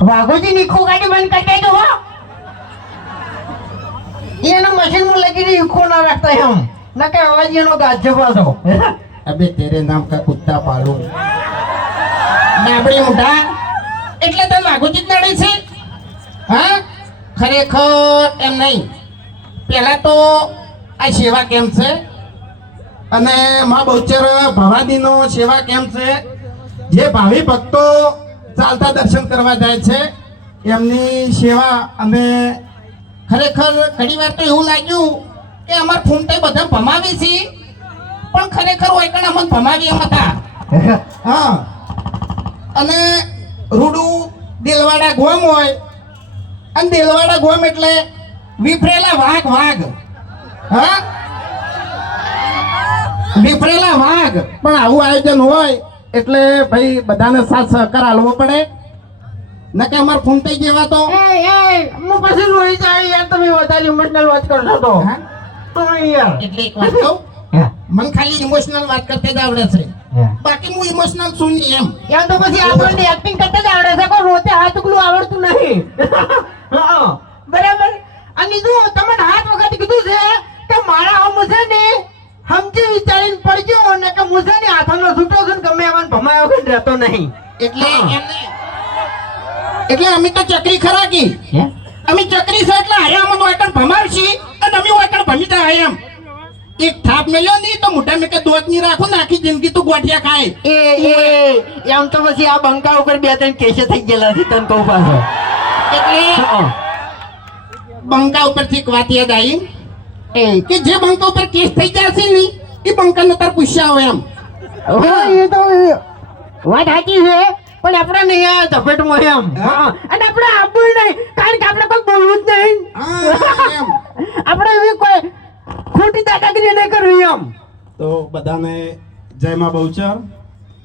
વાઘોજી નીખો ગાડી બંધ કરી દેજો હો એના મશીન માં લગીને ઈકો ના રાખતા એમ ના કે અવાજ એનો ગાજ્જો પાછો અબે તેરે નામ કા કુત્તા પાલું ડાબડી મોઢા એટલે તને વાઘોજી જ નડે છે હા ખરેખર એમ નહીં પહેલા તો આ સેવા કેમ છે અને મા બહુચર ભવાદીનો સેવા કેમ છે જે ભાવિ ભક્તો ચાલતા દર્શન કરવા જાય છે એમની સેવા અને ખરેખર ઘણી વાર તો એવું લાગ્યું કે અમાર ફૂમતે બધા ભમાવી છે પણ ખરેખર ઓયકણ અમને ભમાવી એમ હતા હા અને રૂડું દેલવાડા ગોમ હોય અને દેલવાડા ગોમ એટલે વિફરેલા વાઘ હા વિફરેલા વાઘ પણ આવું આયોજન હોય એટલે ભાઈ બધાને સાથ સહકાર આલવો પડે નકે અમાર ફૂમતે જેવા તો હું પછી રોઈ જાય યાર તમે વધારે ઇમોશનલ વાત કરશો તો તો યાર એટલે એક વાત કહું મને ખાલી ઇમોશનલ વાત કરતે જ આવડે છે બાકી હું ઇમોશનલ છું નહીં એમ યાર તો પછી આપણને એક્ટિંગ કરતા જ આવડે છે પણ રોતે હાથ ઉકલું આવડતું નહીં હા બરાબર અને જો તમને હાથ વખત કીધું છે કે મારા આમ છે ને સમજી વિચારીને પડજો ને કે મુજે ને હાથનો છૂટો છે ને ગમે એવાને ભમાયો વગર રહેતો નહીં એટલે એટલે અમે તો ચક્રી ખરા કી અમે ચક્રી છે એટલે હારે અમને વાકણ ભમાવશી અને અમે વાકણ ભમી જાય એમ એક થાપ મેલ્યો નહીં તો મોટા મેં કે દોત ની રાખો ને આખી જિંદગી તો ગોઠિયા ખાય એમ તો પછી આ બંકા ઉપર બે ત્રણ કેસે થઈ ગયેલા છે તને કહું પાછો એટલે બંકા ઉપરથી એક વાત યાદ આવી કે જે બંકા ઉપર કેસ થઈ જશે ને એ બંકા ને તાર પૂછ્યા હોય એમ એ તો વાત સાચી છે પણ આપણે નહીં આ ઝપેટમાં એમ અને આપણે આપવું નહીં કારણ કે આપણે કોઈ બોલવું જ નહીં આપણે એવી કોઈ ખોટી દાદાગીરી નહીં કરવી એમ તો બધાને જય માં બહુચર